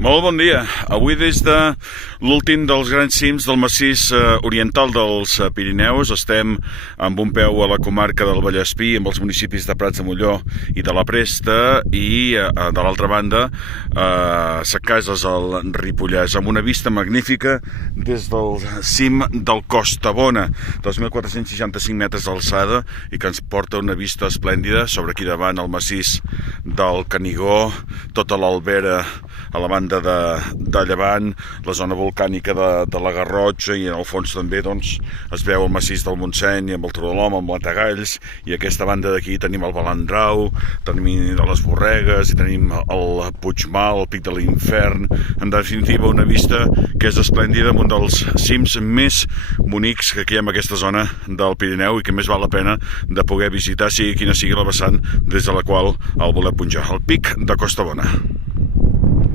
Molt bon dia. Avui des de l'últim dels grans cims del massís oriental dels Pirineus estem amb un peu a la comarca del Vallespir, amb els municipis de Prats de Molló i de la Presta, i de l'altra banda Setcases al Ripollès, amb una vista magnífica des del cim del Costabona, 2.465 metres d'alçada, i que ens porta una vista esplèndida sobre aquí davant el massís del Canigó, tota l'Albera a la banda de llevant, la zona volcànica de la Garrotxa, i en el fons també es veu el massís del Montseny amb el Trodolom, amb Matagalls, i aquesta banda d'aquí tenim el Balandrau, tenim de les Borregues, i tenim el Puigmal, el Pic de l'Infern. En definitiva, una vista que és esplèndida, amb un dels cims més bonics que hi ha en aquesta zona del Pirineu i que més val la pena de poder visitar, sigui quina sigui la vessant des de la qual el volem pujar, el Pic de Costabona.